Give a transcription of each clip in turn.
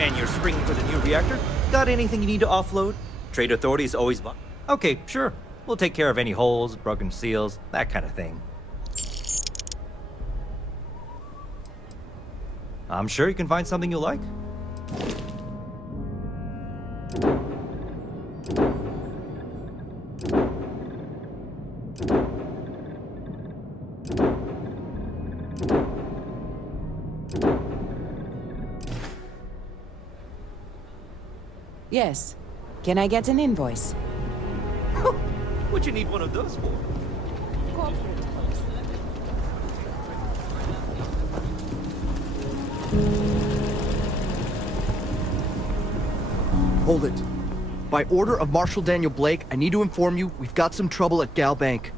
And you're springing for the new reactor? Got anything you need to offload? Trade Authority is always... Okay, sure. We'll take care of any holes, broken seals, that kind of thing. I'm sure you can find something you'll like. Yes. Can I get an invoice? What'd you need one of those for? Hold it. By order of Marshal Daniel Blake, I need to inform you we've got some trouble at Gal Bank.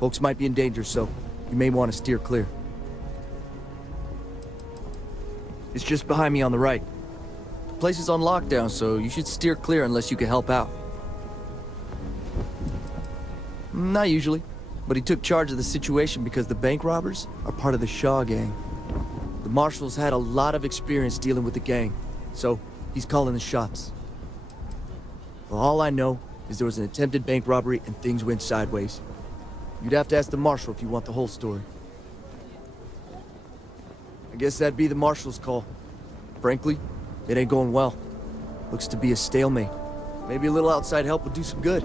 Folks might be in danger, so you may want to steer clear. It's just behind me on the right. The place is on lockdown, so you should steer clear unless you can help out. Not usually, but he took charge of the situation because the bank robbers are part of the Shaw gang. The Marshal's had a lot of experience dealing with the gang, so he's calling the shots. Well, all I know is there was an attempted bank robbery and things went sideways. You'd have to ask the Marshal if you want the whole story. I guess that'd be the Marshal's call. Frankly, it ain't going well. Looks to be a stalemate. Maybe a little outside help would do some good.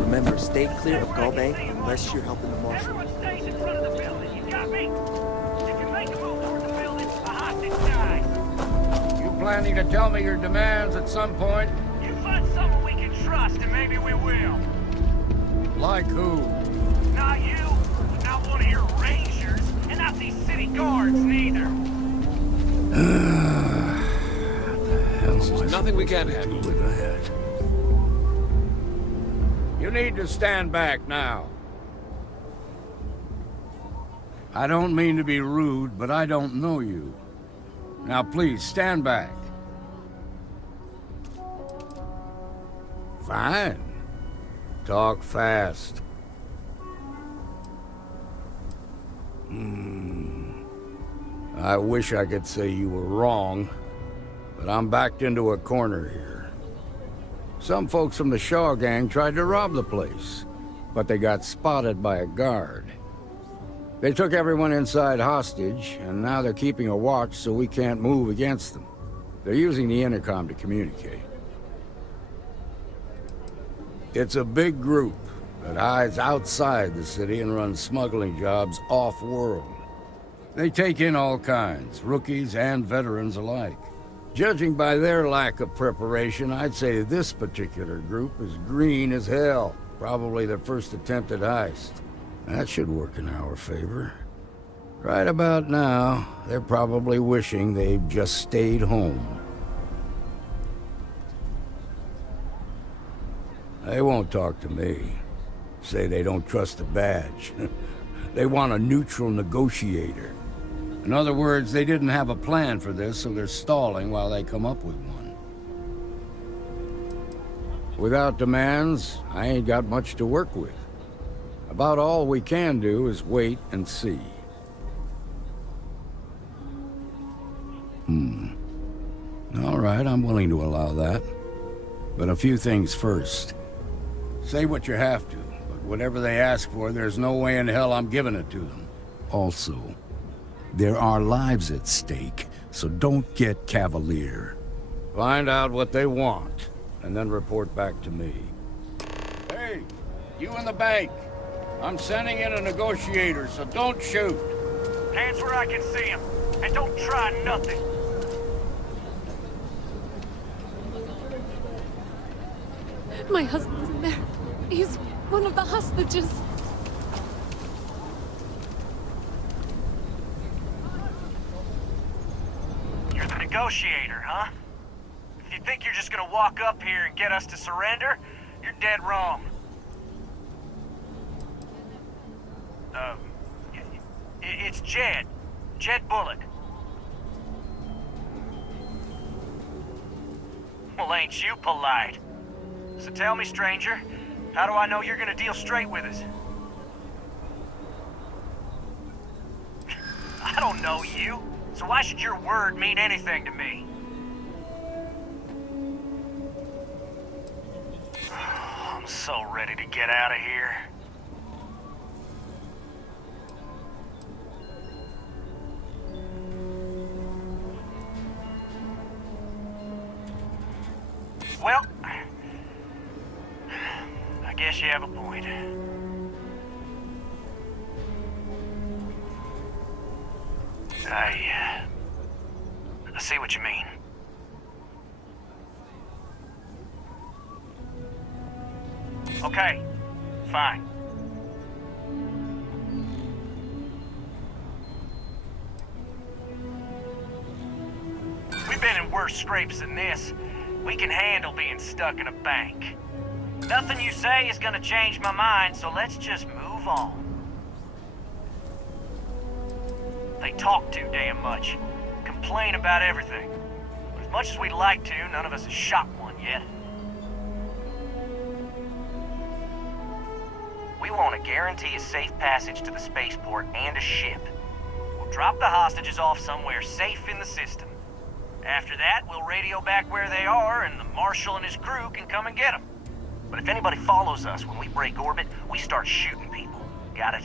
Remember, stay clear of Gal Bank unless you're helping the Marshal. Everyone stays in front of the building, you got me? If you make a move toward the building, a hostage dies. You planning to tell me your demands at some point? You find someone we can trust, and maybe we will. Like who? Not you, not one of your rangers, and not these city guards, neither. There's nothing we can't handle. You need to stand back now. I don't mean to be rude, but I don't know you. Now please, stand back. Fine. Talk fast. I wish I could say you were wrong, but I'm backed into a corner here. Some folks from the Shaw gang tried to rob the place, but they got spotted by a guard. They took everyone inside hostage, and now they're keeping a watch so we can't move against them. They're using the intercom to communicate. It's a big group that hides outside the city and runs smuggling jobs off-world. They take in all kinds, rookies and veterans alike. Judging by their lack of preparation, I'd say this particular group is green as hell. Probably their first attempt at heist. That should work in our favor. Right about now, they're probably wishing they'd just stayed home. They won't talk to me. Say they don't trust the badge. They want a neutral negotiator. In other words, they didn't have a plan for this, so they're stalling while they come up with one. Without demands, I ain't got much to work with. About all we can do is wait and see. All right, I'm willing to allow that. But a few things first. Say what you have to, but whatever they ask for, there's no way in hell I'm giving it to them. Also, there are lives at stake, so don't get cavalier. Find out what they want, and then report back to me. Hey, you in the bank. I'm sending in a negotiator, so don't shoot. Hands where I can see him, and don't try nothing. My husband's in there. He's one of the hostages. You're the negotiator, huh? If you think you're just gonna walk up here and get us to surrender, you're dead wrong. It's Jed. Jed Bullock. Well, ain't you polite? So tell me, stranger, how do I know you're gonna deal straight with us? I don't know you, so why should your word mean anything to me? I'm so ready to get out of here. Well, I guess you have a point. I see what you mean. Okay, fine. We've been in worse scrapes than this. We can handle being stuck in a bank. Nothing you say is gonna change my mind, so let's just move on. They talk too damn much. Complain about everything. But as much as we'd like to, none of us has shot one yet. We want to guarantee a safe passage to the spaceport and a ship. We'll drop the hostages off somewhere safe in the system. After that, we'll radio back where they are, and the Marshal and his crew can come and get them. But if anybody follows us when we break orbit, we start shooting people. Got it?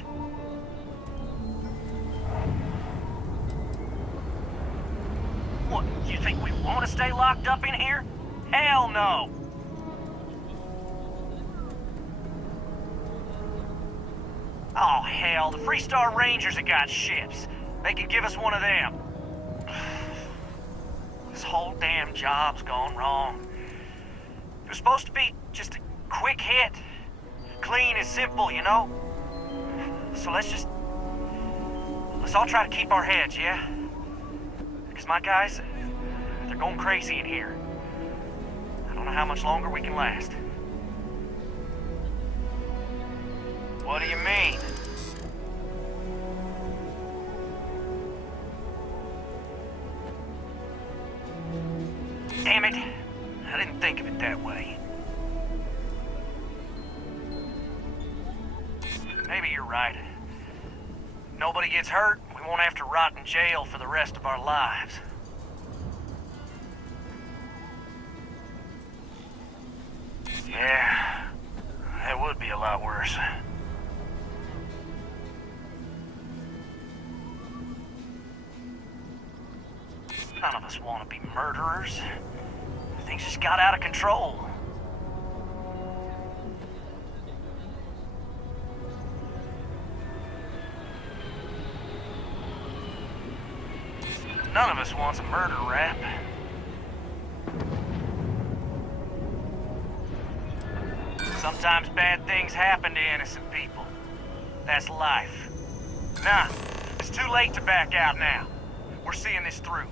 What, you think we want to stay locked up in here? Hell no! Oh, hell, the Freestar Rangers have got ships. They can give us one of them. This whole damn job's gone wrong. It was supposed to be just a quick hit. Clean and simple, you know? So let's all try to keep our heads, yeah? Because my guys, they're going crazy in here. I don't know how much longer we can last. What do you mean? Damn it. I didn't think of it that way. Maybe you're right. Nobody gets hurt, we won't have to rot in jail for the rest of our lives. Yeah, that would be a lot worse. None of us want to be murderers. Things just got out of control. None of us wants a murder rap. Sometimes bad things happen to innocent people. That's life. Nah, it's too late to back out now. We're seeing this through.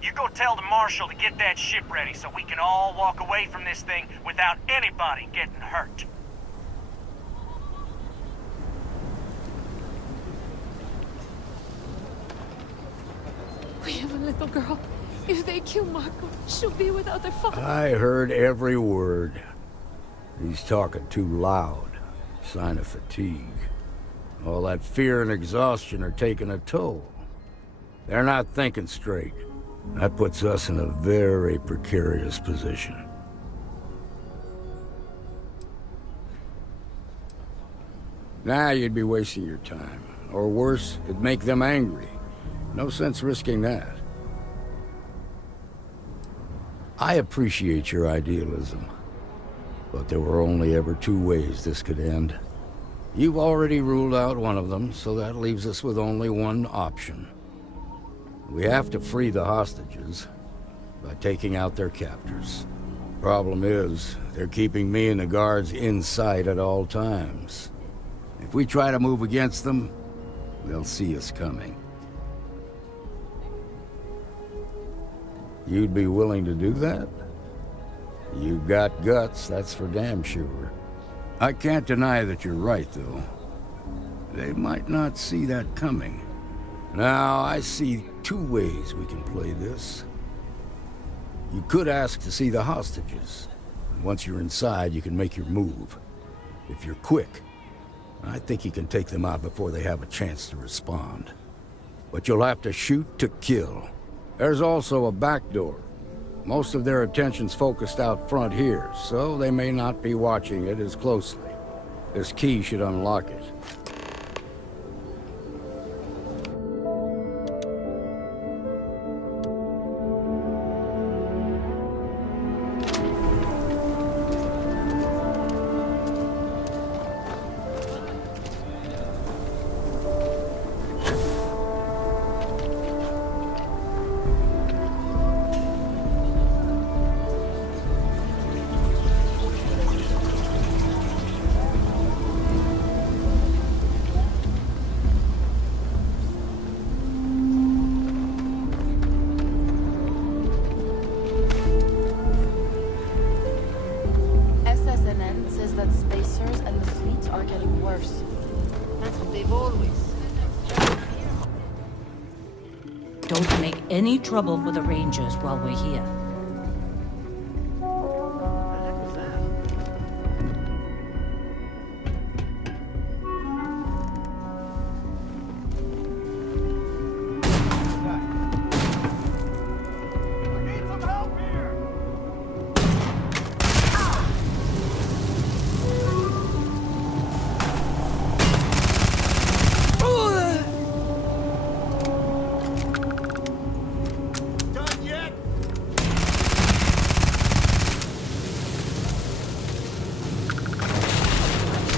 You go tell the Marshal to get that ship ready so we can all walk away from this thing without anybody getting hurt. We have a little girl. If they kill Marco, she'll be without her father. I heard every word. He's talking too loud. Sign of fatigue. All that fear and exhaustion are taking a toll. They're not thinking straight. That puts us in a very precarious position. Now you'd be wasting your time. Or worse, it'd make them angry. No sense risking that. I appreciate your idealism, but there were only ever two ways this could end. You've already ruled out one of them, so that leaves us with only one option. We have to free the hostages by taking out their captors. Problem is, they're keeping me and the guards in sight at all times. If we try to move against them, they'll see us coming. You'd be willing to do that? You've got guts, that's for damn sure. I can't deny that you're right, though. They might not see that coming. Now, I see two ways we can play this. You could ask to see the hostages. And once you're inside, you can make your move. If you're quick, I think you can take them out before they have a chance to respond. But you'll have to shoot to kill. There's also a back door. Most of their attention's focused out front here, so they may not be watching it as closely. This key should unlock it. SSNN says that spacers and the fleet are getting worse. That's what they've always said. Don't make any trouble for the Rangers while we're here. What the heck was that?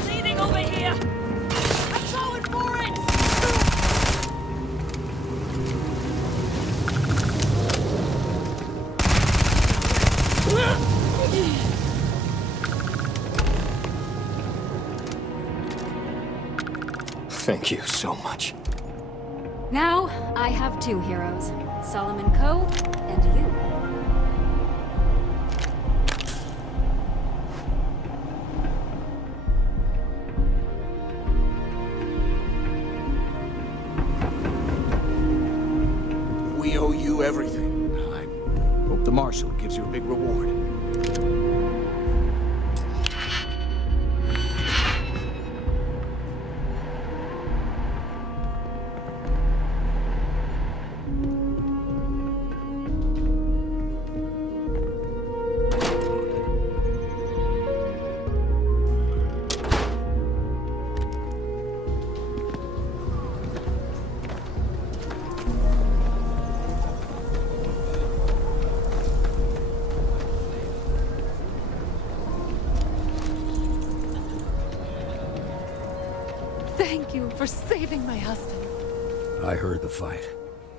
Bleeding over here! I'm going for it! Thank you so much. Now, I have two heroes, Solomon Coe and you. We owe you everything. I hope the Marshal gives you a big reward. Thank you for saving my husband. I heard the fight.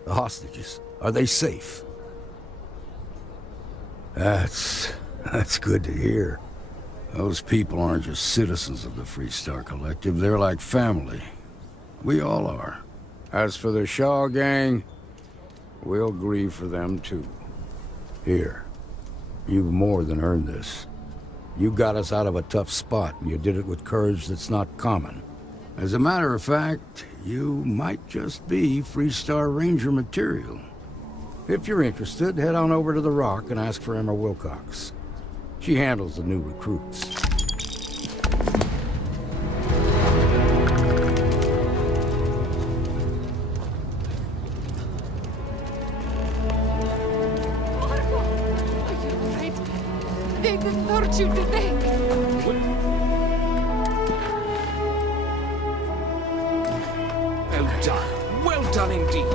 The hostages, are they safe? That's good to hear. Those people aren't just citizens of the Freestar Collective, they're like family. We all are. As for the Shaw gang, we'll grieve for them too. Here, you've more than earned this. You got us out of a tough spot, and you did it with courage that's not common. As a matter of fact, you might just be Freestar Ranger material. If you're interested, head on over to the Rock and ask for Emma Wilcox. She handles the new recruits. Marco! Are you alright? They didn't hurt you, did they? Well done. Well done indeed.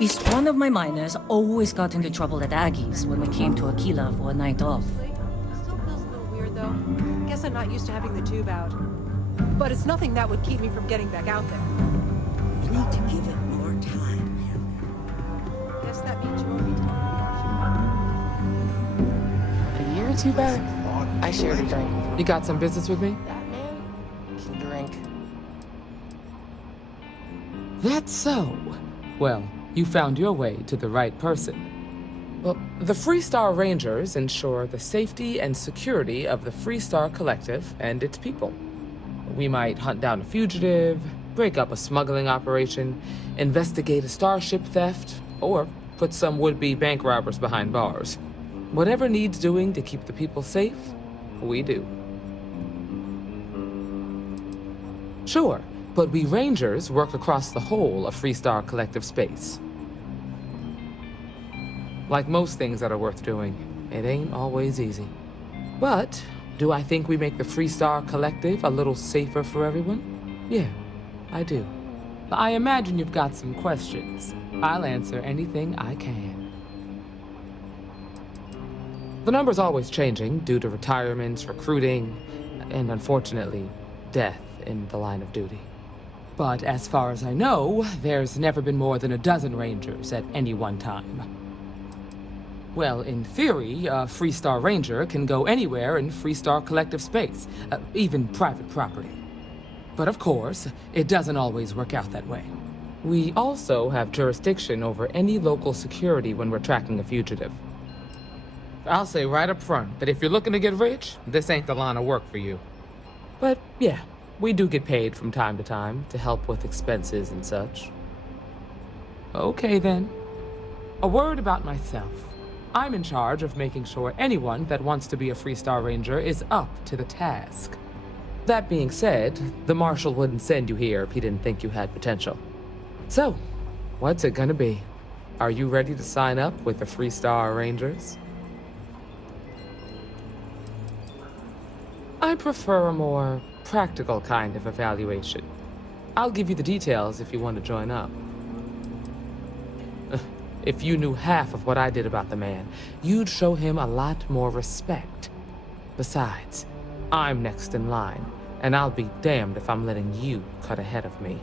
Least one of my miners always got into trouble at Aggie's when we came to Aquila for a night off. Still feels a little weird, though. Guess I'm not used to having the tube out. But it's nothing that would keep me from getting back out there. You need to give it more time, Hamner. Guess that means you won't be A year or two back, I shared a drink. You got some business with me? That man can drink. That's so. Well, you found your way to the right person. Well, the Freestar Rangers ensure the safety and security of the Freestar Collective and its people. We might hunt down a fugitive, break up a smuggling operation, investigate a starship theft, or put some would-be bank robbers behind bars. Whatever needs doing to keep the people safe, we do. Sure, but we Rangers work across the whole of Freestar collective space. Like most things that are worth doing, it ain't always easy. But do I think we make the Freestar collective a little safer for everyone? Yeah, I do. I imagine you've got some questions. I'll answer anything I can. The number's always changing due to retirements, recruiting, and unfortunately, death in the line of duty. But as far as I know, there's never been more than a dozen Rangers at any one time. Well, in theory, a Freestar Ranger can go anywhere in Freestar collective space, even private property. But of course, it doesn't always work out that way. We also have jurisdiction over any local security when we're tracking a fugitive. I'll say right up front that if you're looking to get rich, this ain't the line of work for you. But yeah, we do get paid from time to time to help with expenses and such. Okay then. A word about myself. I'm in charge of making sure anyone that wants to be a Freestar Ranger is up to the task. That being said, the Marshal wouldn't send you here if he didn't think you had potential. So, what's it gonna be? Are you ready to sign up with the Freestar Rangers? I prefer a more practical kind of evaluation. I'll give you the details if you want to join up. If you knew half of what I did about the man, you'd show him a lot more respect. Besides, I'm next in line, and I'll be damned if I'm letting you cut ahead of me.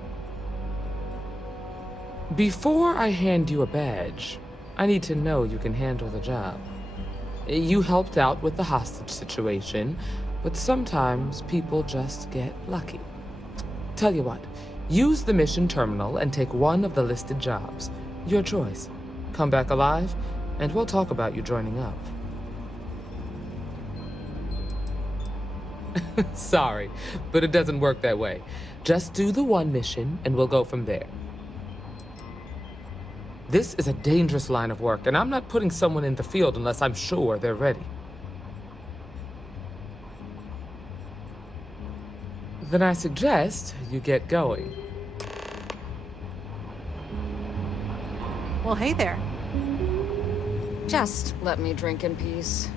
Before I hand you a badge, I need to know you can handle the job. You helped out with the hostage situation, but sometimes people just get lucky. Tell you what, use the mission terminal and take one of the listed jobs. Your choice. Come back alive, and we'll talk about you joining up. Sorry, but it doesn't work that way. Just do the one mission, and we'll go from there. This is a dangerous line of work, and I'm not putting someone in the field unless I'm sure they're ready. Then I suggest you get going. Well, hey there. Just let me drink in peace.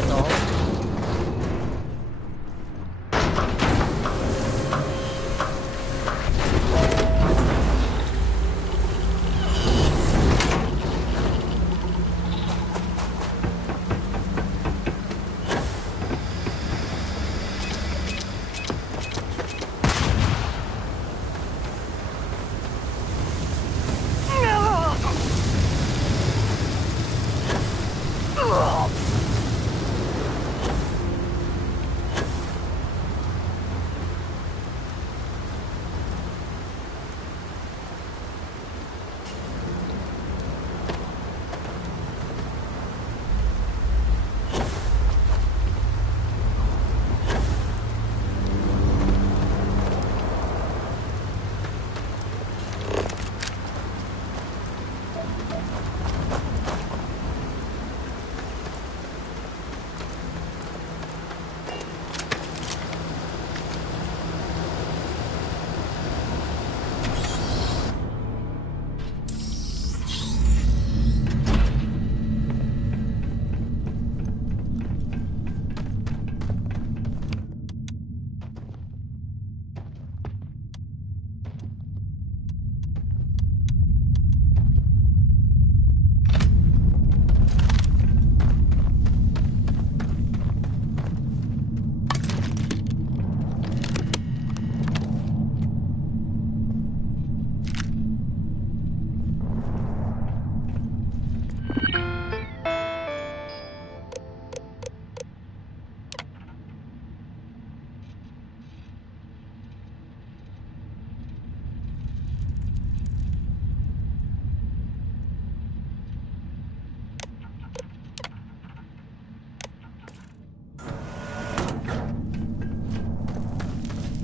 that all?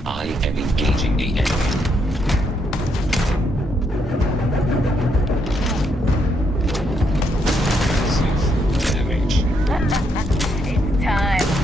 I am engaging the enemy. Damage. It's time.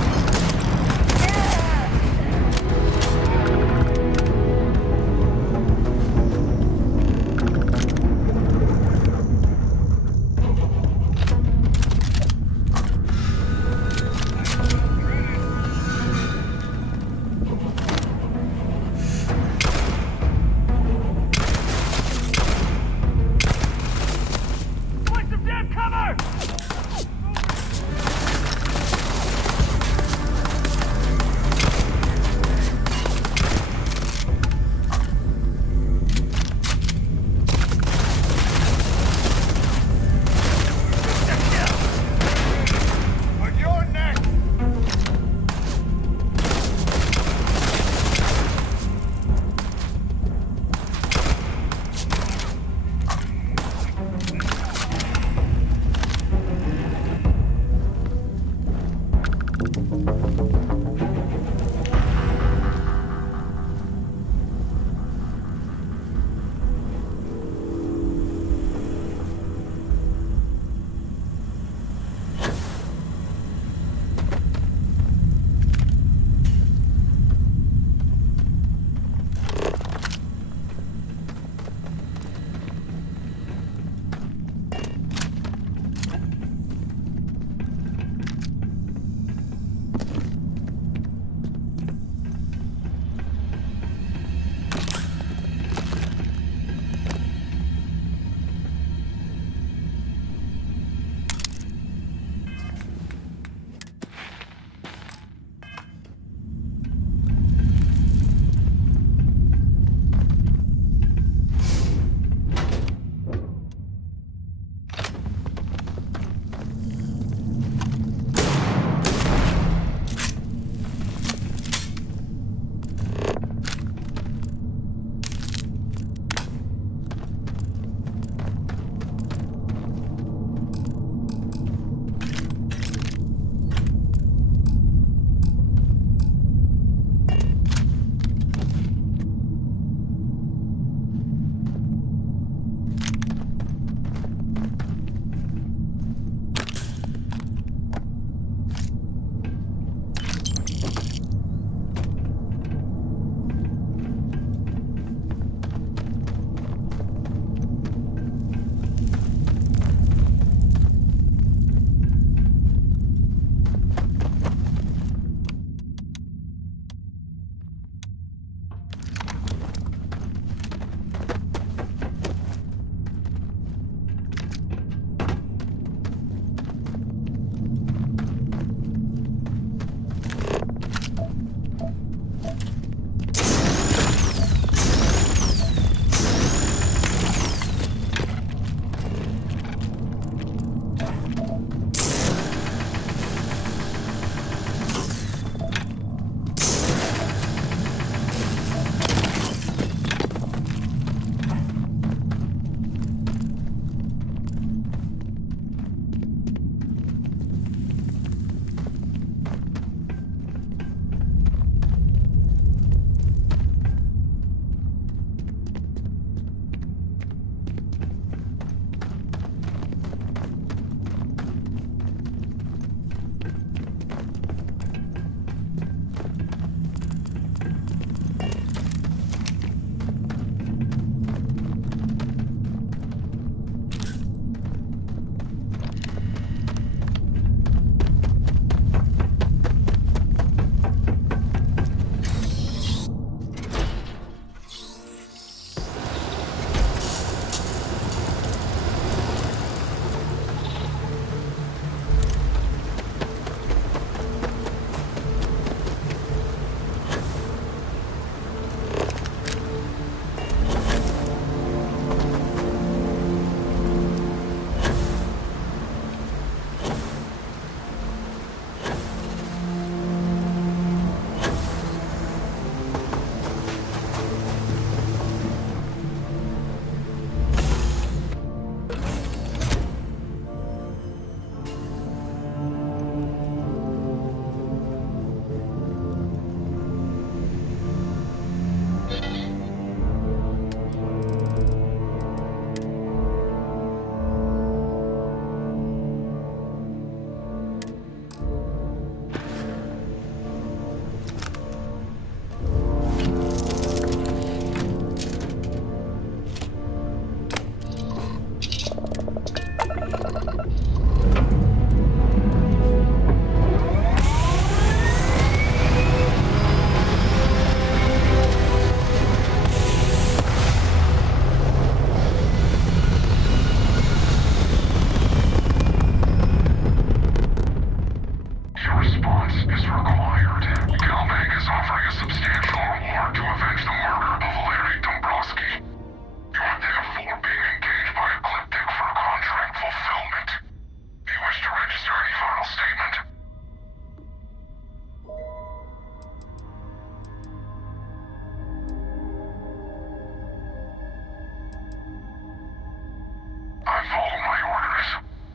I follow my orders.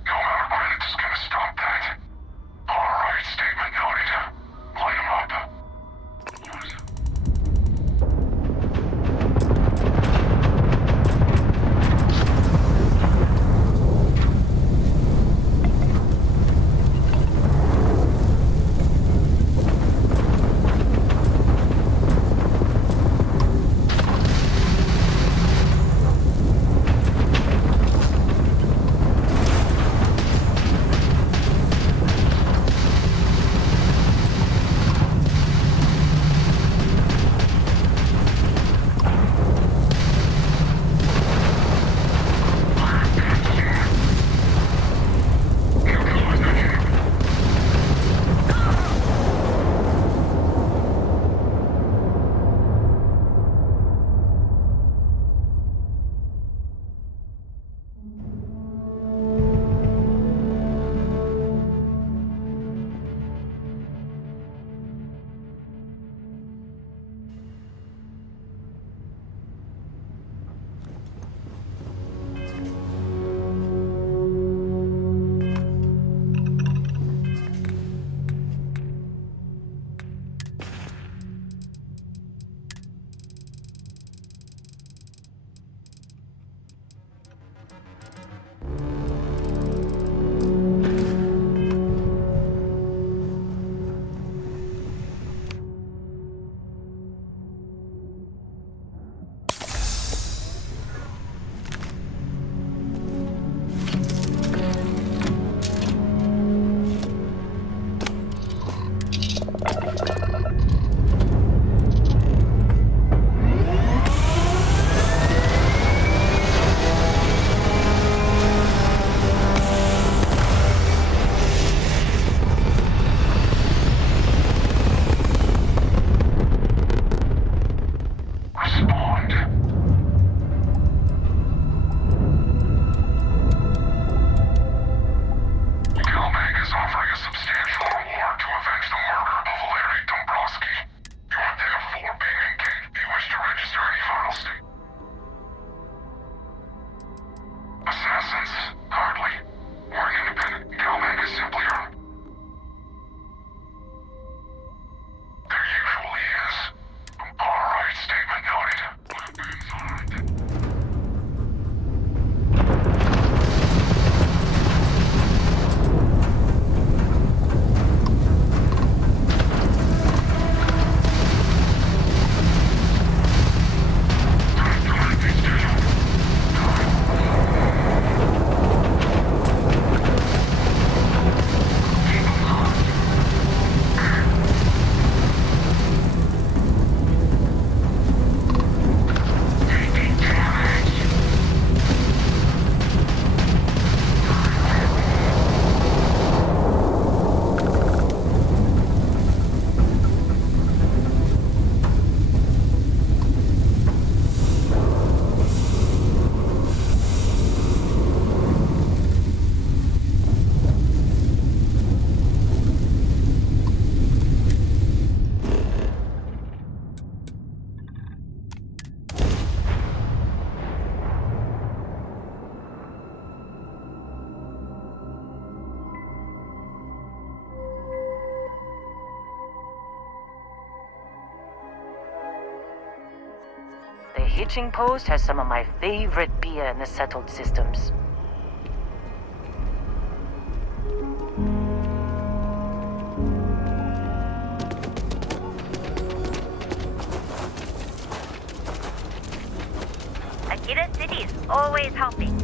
No amount of credit is gonna stop that. Alright, statement noted. Line 'em up. The hitching post has some of my favorite beer in the settled systems. Akira City is always helping.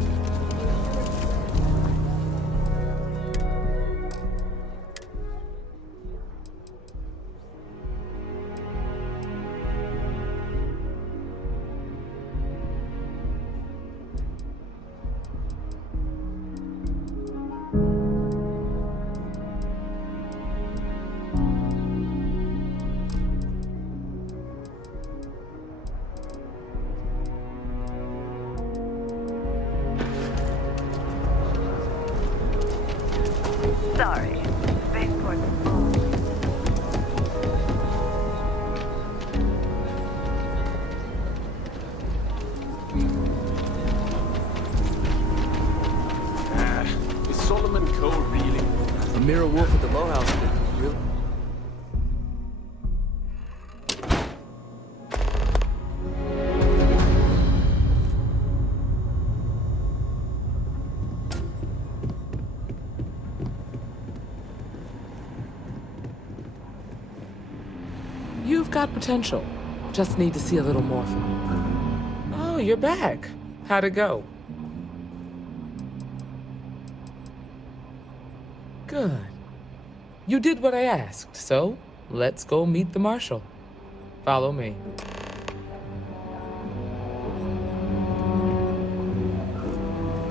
Sorry. Spaceport is full. Solomon Coe really? A mirror wolf at the low house, really? You've got potential. Just need to see a little more from you. Oh, you're back. How'd it go? Good. You did what I asked, so let's go meet the Marshal. Follow me.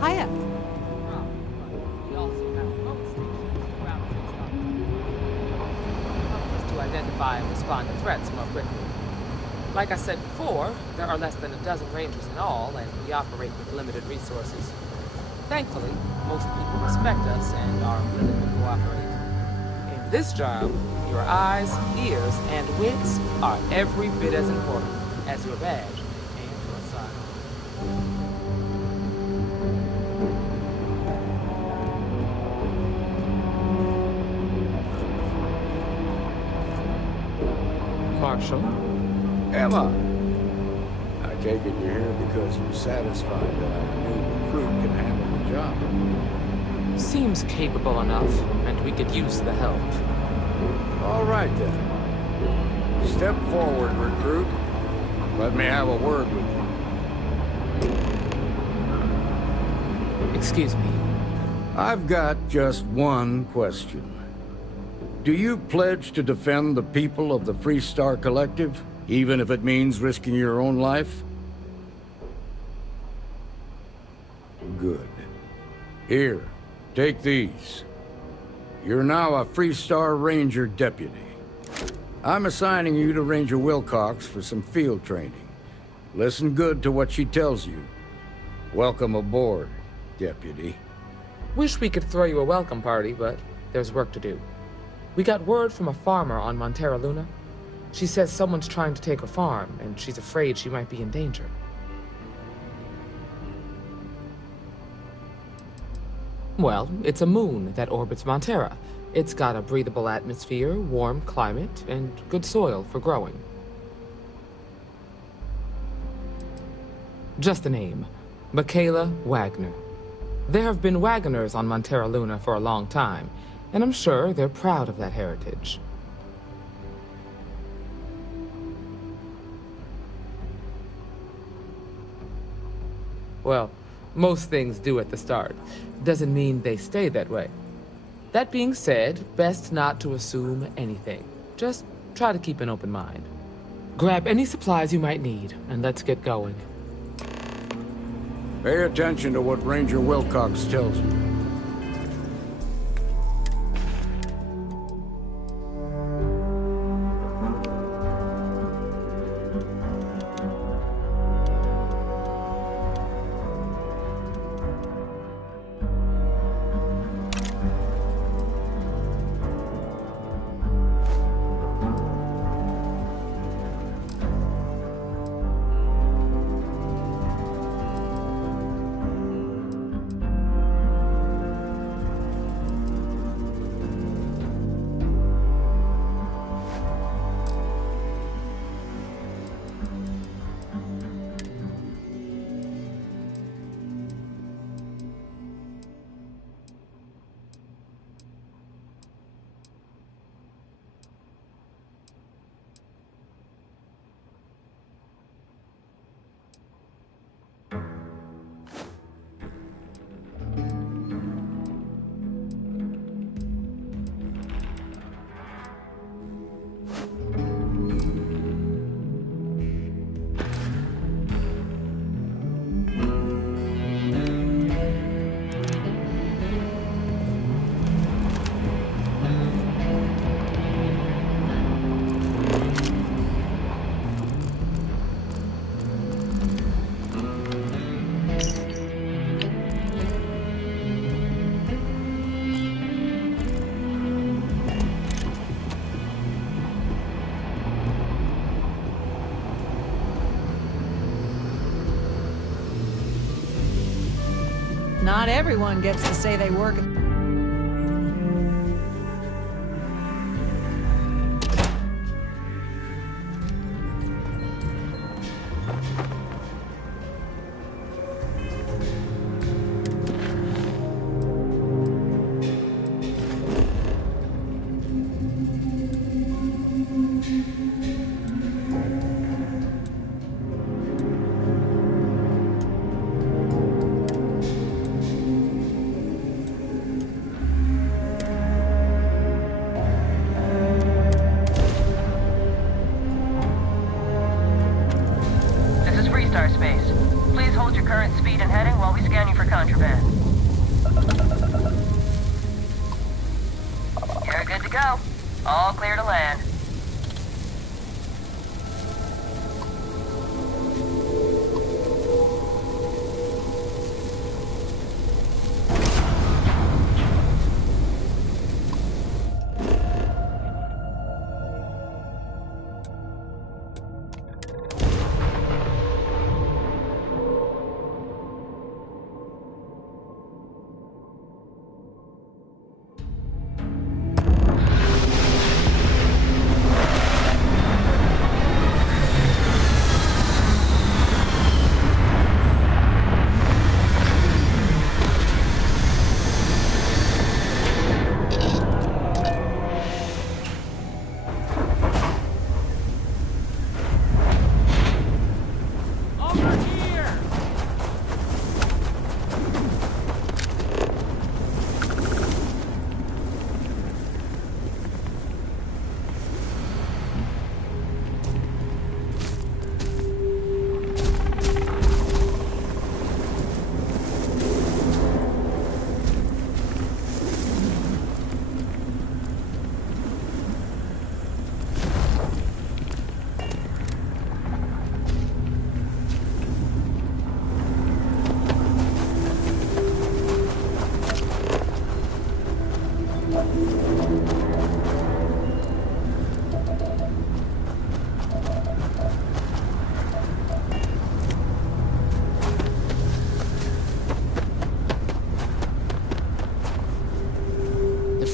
Hiya. To identify and respond to threats more quickly. Like I said before, there are less than a dozen rangers in all, and we operate with limited resources. Thankfully, most people respect us and are willing to cooperate. In this job, your eyes, ears, and wits are every bit as important as your badge and your sign. Marshal? Emma! I take it you're here because you're satisfied that our new recruit can handle the job. Seems capable enough, and we could use the help. All right, then. Step forward, recruit. Let me have a word with you. Excuse me. I've got just one question. Do you pledge to defend the people of the Freestar Collective, even if it means risking your own life? Good. Here, take these. You're now a Freestar Ranger deputy. I'm assigning you to Ranger Wilcox for some field training. Listen good to what she tells you. Welcome aboard, deputy. Wish we could throw you a welcome party, but there's work to do. We got word from a farmer on Montera Luna. She says someone's trying to take her farm, and she's afraid she might be in danger. Well, it's a moon that orbits Montera. It's got a breathable atmosphere, warm climate, and good soil for growing. Just a name. Michaela Wagner. There have been Wagoners on Montera Luna for a long time, and I'm sure they're proud of that heritage. Well, most things do at the start. Doesn't mean they stay that way. That being said, best not to assume anything. Just try to keep an open mind. Grab any supplies you might need, and let's get going. Pay attention to what Ranger Wilcox tells you. Not everyone gets to say they work. we scan you for contraband. You're good to go. All clear to land.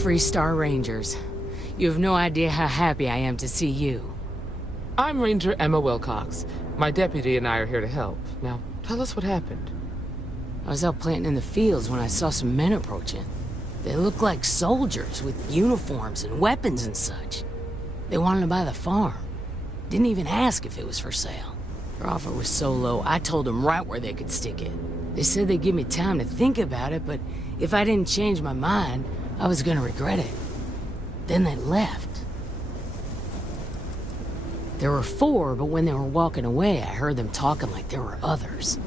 Free Star Rangers. You have no idea how happy I am to see you. I'm Ranger Emma Wilcox. My deputy and I are here to help. Now, tell us what happened. I was out planting in the fields when I saw some men approaching. They looked like soldiers with uniforms and weapons and such. They wanted to buy the farm. Didn't even ask if it was for sale. Their offer was so low, I told them right where they could stick it. They said they'd give me time to think about it, but if I didn't change my mind, I was gonna regret it. Then they left. There were 4, but when they were walking away, I heard them talking like there were others.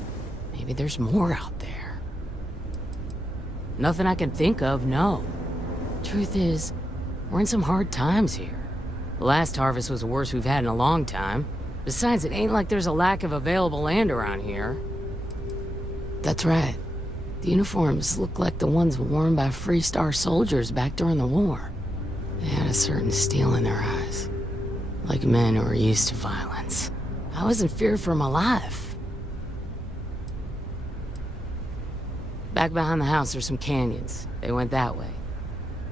Maybe there's more out there. Nothing I can think of, no. Truth is, we're in some hard times here. The last harvest was the worst we've had in a long time. Besides, it ain't like there's a lack of available land around here. That's right. The uniforms look like the ones worn by Free Star soldiers back during the war. They had a certain steel in their eyes. Like men who were used to violence. I was in fear for my life. Back behind the house there's some canyons. They went that way.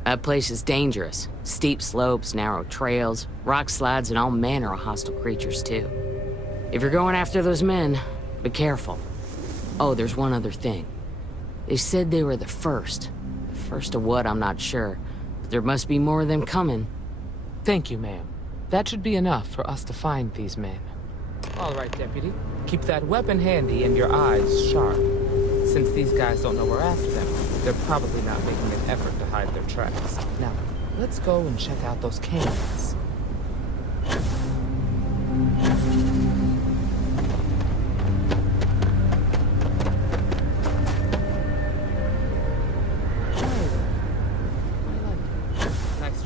That place is dangerous. Steep slopes, narrow trails, rock slides, and all manner of hostile creatures too. If you're going after those men, be careful. Oh, there's one other thing. They said they were the first. The first of what, I'm not sure. But there must be more of them coming. Thank you, ma'am. That should be enough for us to find these men. All right, Deputy. Keep that weapon handy and your eyes sharp. Since these guys don't know we're after them, they're probably not making an effort to hide their tracks. Now, let's go and check out those canyons.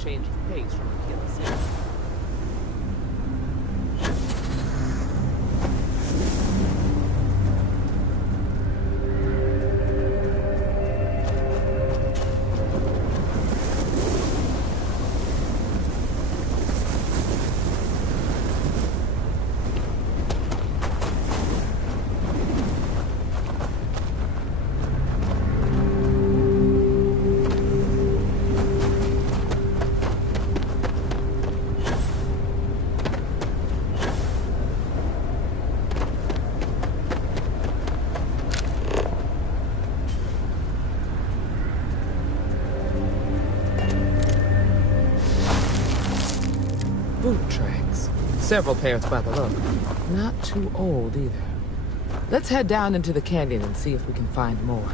Change of pace from Achilles. Boot tracks. Several pairs by the look. Not too old either. Let's head down into the canyon and see if we can find more.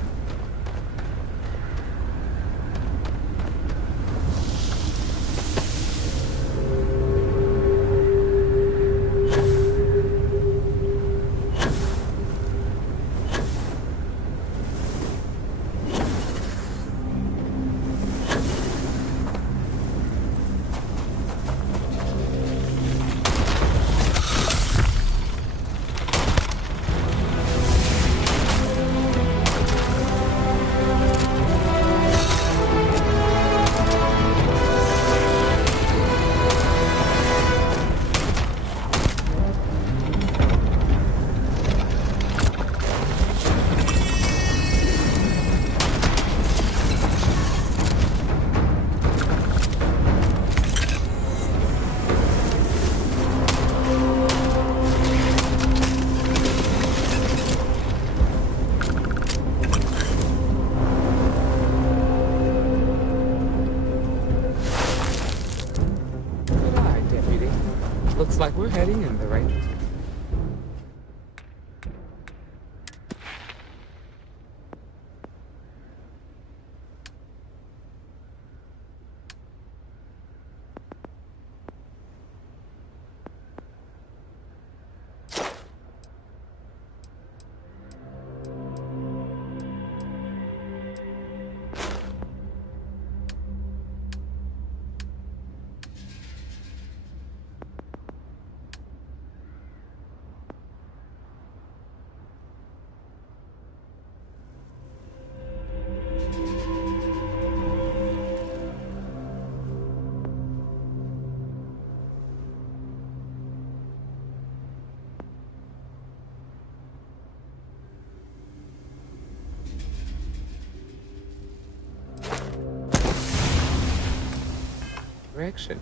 like we're heading in the right direction. Direction.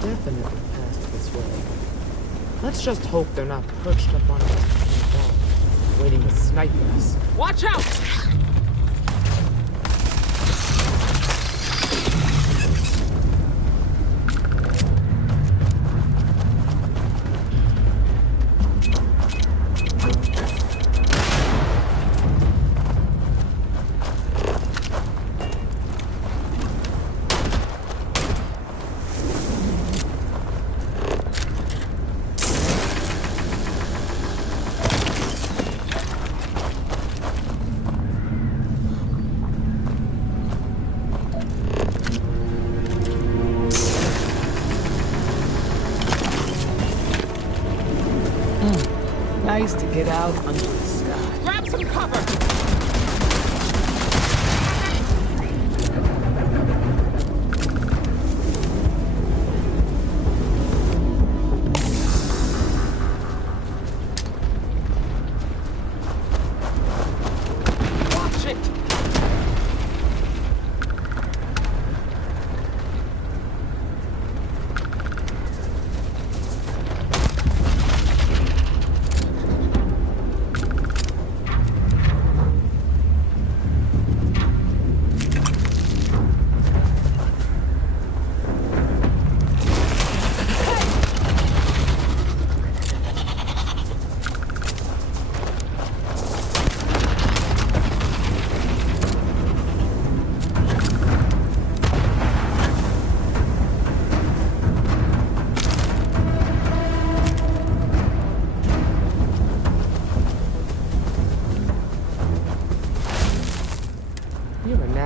Definitely passed this way. Let's just hope they're not perched up on a wall, waiting to snipe us. Watch out! Nice to get out under the sky. Grab some cover! Watch it!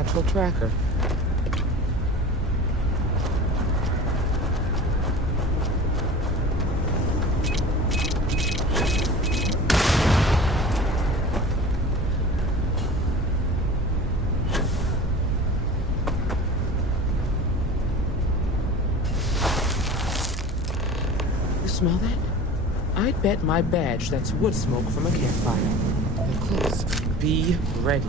natural tracker. You smell that? I'd bet my badge that's wood smoke from a campfire. They're close. Be ready.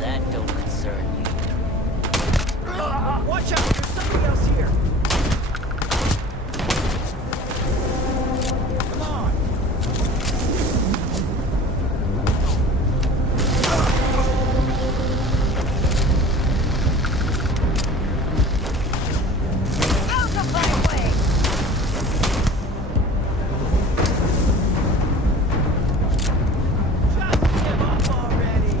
That don't concern you. Watch out! There's somebody else here! Come on! Out of my way! Just give up already!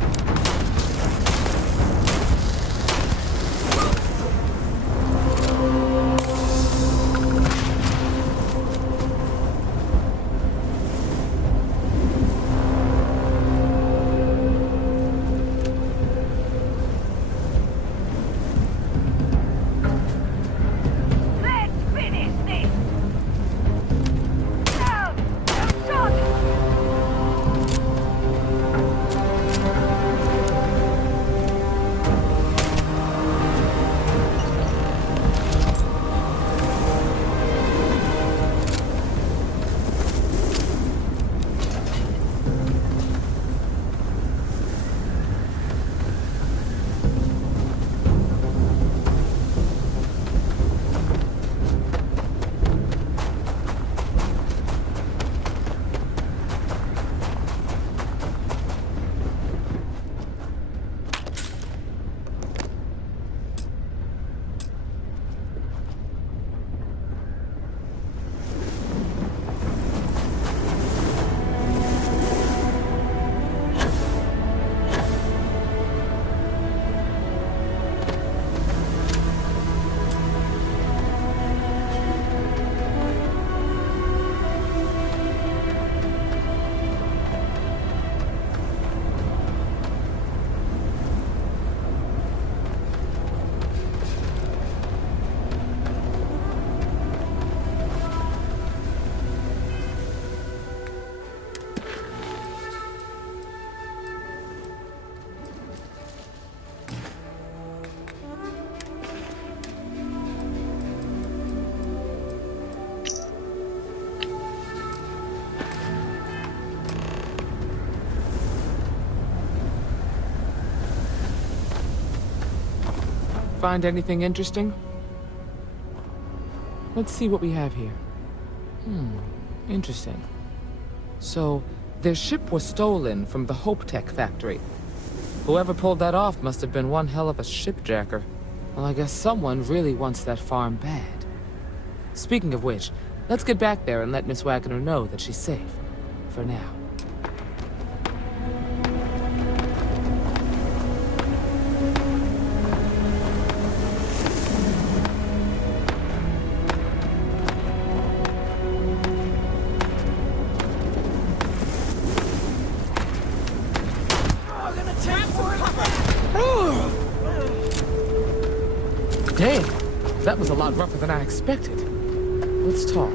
Let's finish this! Now! Now shot! Find anything interesting? Let's see what we have here. Interesting. So, their ship was stolen from the Hope Tech factory. Whoever pulled that off must have been one hell of a shipjacker. Well, I guess someone really wants that farm bad. Speaking of which, let's get back there and let Miss Wagner know that she's safe. For now. Damn, that was a lot rougher than I expected. Let's talk.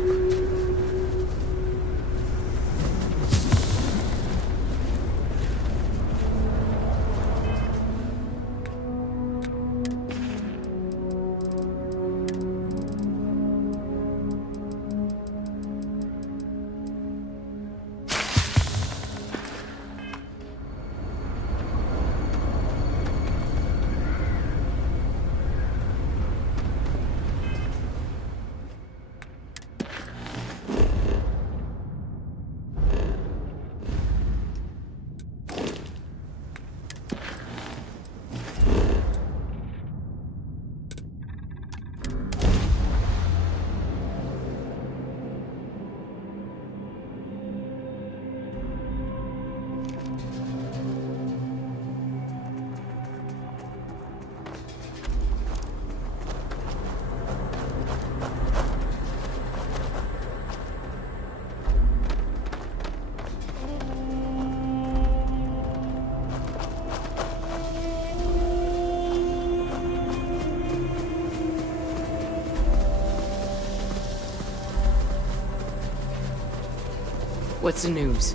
What's the news?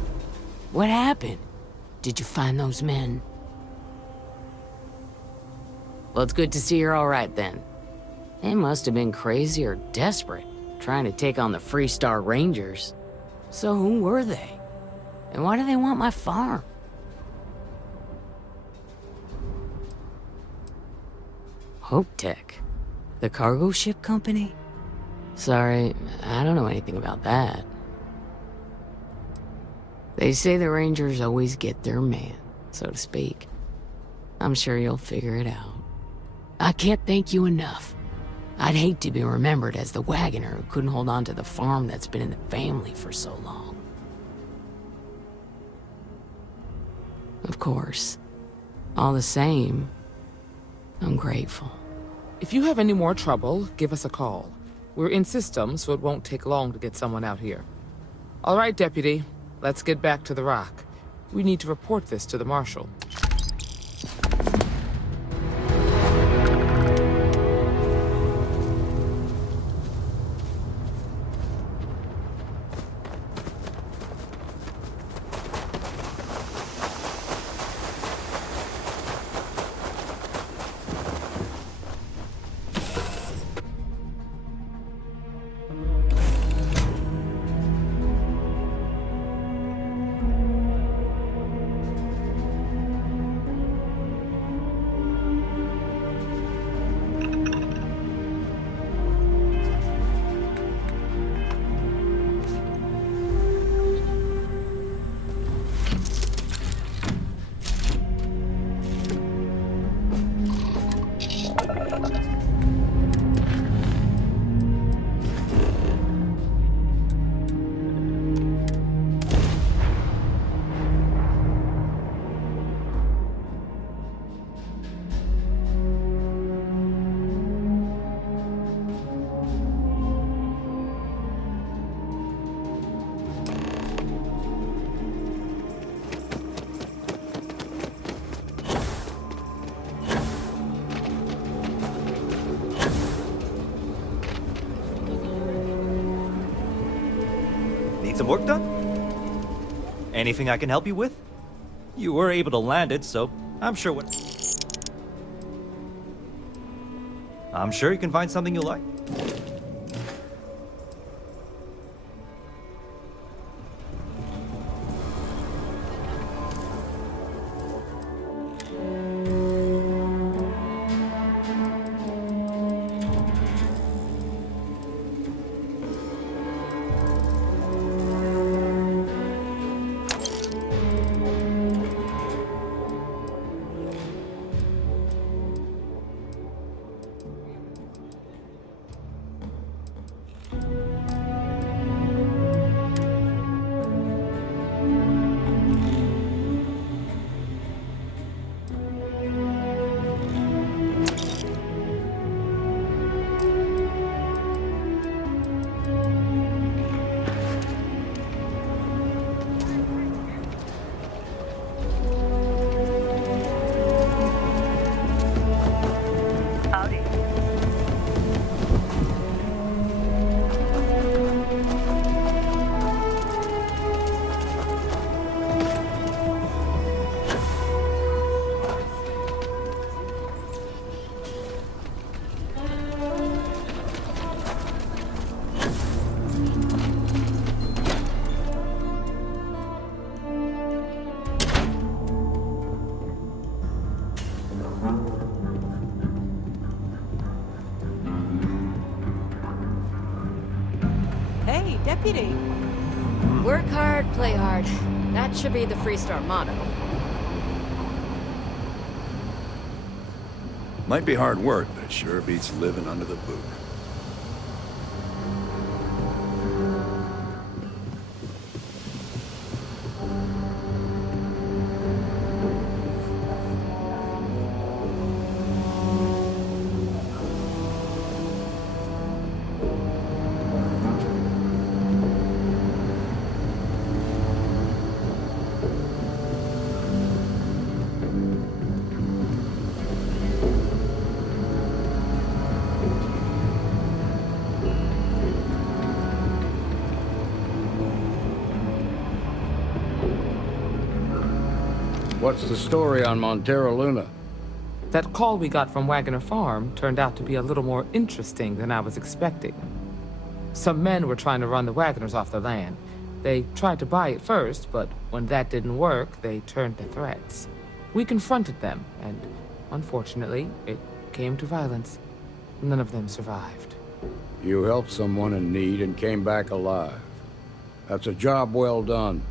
What happened? Did you find those men? Well, it's good to see you're all right then. They must have been crazy or desperate, trying to take on the Freestar Rangers. So who were they? And why do they want my farm? Hope Tech? The cargo ship company? Sorry, I don't know anything about that. They say the Rangers always get their man, so to speak. I'm sure you'll figure it out. I can't thank you enough. I'd hate to be remembered as the wagoner who couldn't hold on to the farm that's been in the family for so long. Of course. All the same, I'm grateful. If you have any more trouble, give us a call. We're in system, so it won't take long to get someone out here. All right, Deputy. Let's get back to the rock. We need to report this to the Marshal. Need some work done? Anything I can help you with? You were able to land it, so I'm sure you can find something you like. Hey, Deputy. Work hard, play hard. That should be the Freestar motto. Might be hard work, but it sure beats living under the boot. what's the story on Montero Luna? That call we got from Wagoner Farm turned out to be a little more interesting than I was expecting. Some men were trying to run the Wagoners off the land. They tried to buy it first, but when that didn't work, they turned to threats. We confronted them, and unfortunately, it came to violence. None of them survived. You helped someone in need and came back alive. That's a job well done.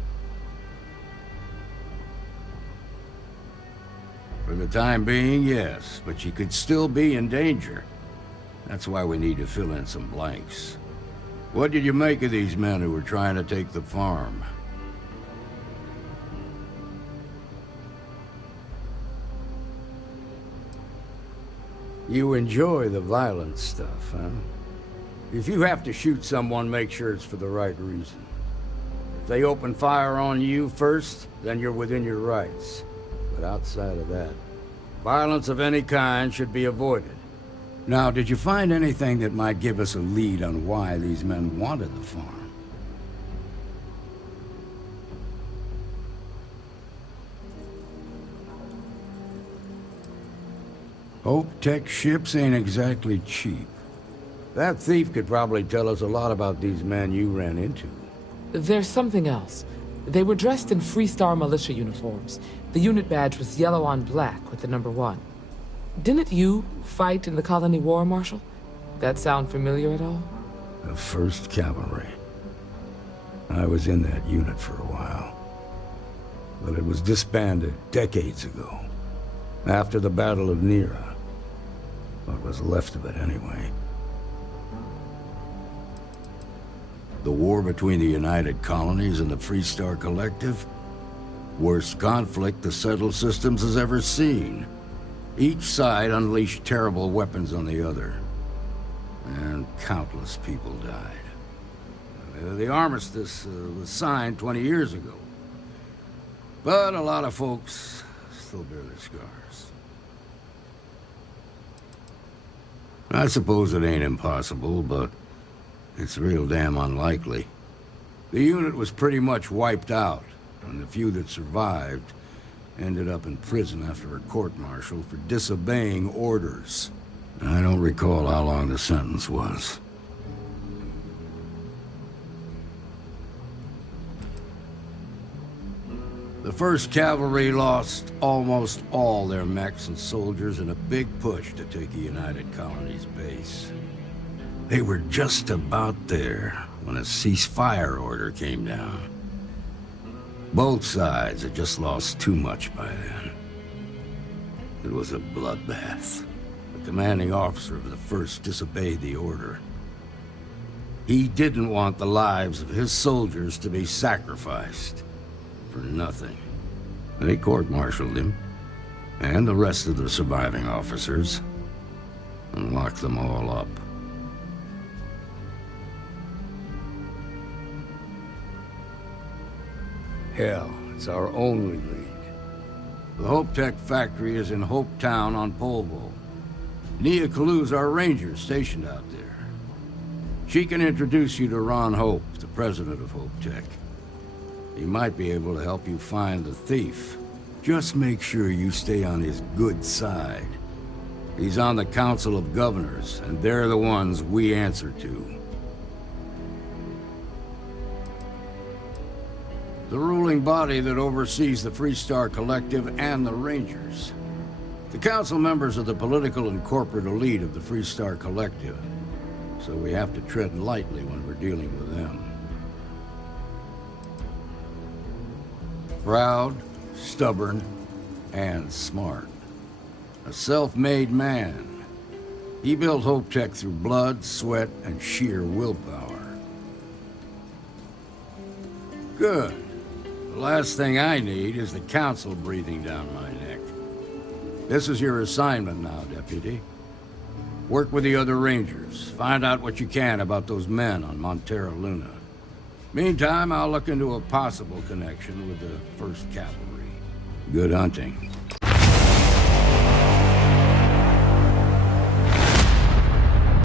For the time being, yes, but you could still be in danger. That's why we need to fill in some blanks. What did you make of these men who were trying to take the farm? You enjoy the violent stuff, huh? If you have to shoot someone, make sure it's for the right reason. If they open fire on you first, then you're within your rights. But outside of that, violence of any kind should be avoided. Now, did you find anything that might give us a lead on why these men wanted the farm? Hope Tech ships ain't exactly cheap. That thief could probably tell us a lot about these men you ran into. There's something else. They were dressed in Freestar militia uniforms. The unit badge was yellow on black with the number 1. Didn't you fight in the Colony War, Marshal? That sound familiar at all? The 1st Cavalry. I was in that unit for a while. But it was disbanded decades ago. After the Battle of Nera. What was left of it, anyway. The war between the United Colonies and the Freestar Collective? Worst conflict the settled systems has ever seen. Each side unleashed terrible weapons on the other. And countless people died. The armistice was signed 20 years ago. But a lot of folks still bear their scars. I suppose it ain't impossible, but it's real damn unlikely. The unit was pretty much wiped out, and the few that survived ended up in prison after a court-martial for disobeying orders. I don't recall how long the sentence was. The 1st Cavalry lost almost all their mechs and soldiers in a big push to take the United Colonies base. They were just about there when a ceasefire order came down. Both sides had just lost too much by then. It was a bloodbath. The commanding officer of the 1st disobeyed the order. He didn't want the lives of his soldiers to be sacrificed for nothing. They court-martialed him, and the rest of the surviving officers, and locked them all up. Hell, it's our only lead. The Hope Tech factory is in Hope Town on Polvo. Nia Kalu's our ranger stationed out there. She can introduce you to Ron Hope, the president of Hope Tech. He might be able to help you find the thief. Just make sure you stay on his good side. He's on the Council of Governors, and they're the ones we answer to. The ruling body that oversees the Freestar Collective and the Rangers. The council members are the political and corporate elite of the Freestar Collective, so we have to tread lightly when we're dealing with them. Proud, stubborn, and smart. A self-made man. He built Hope Tech through blood, sweat, and sheer willpower. Good. The last thing I need is the council breathing down my neck. This is your assignment now, Deputy. Work with the other Rangers. Find out what you can about those men on Montero Luna. Meantime, I'll look into a possible connection with the 1st Cavalry. Good hunting.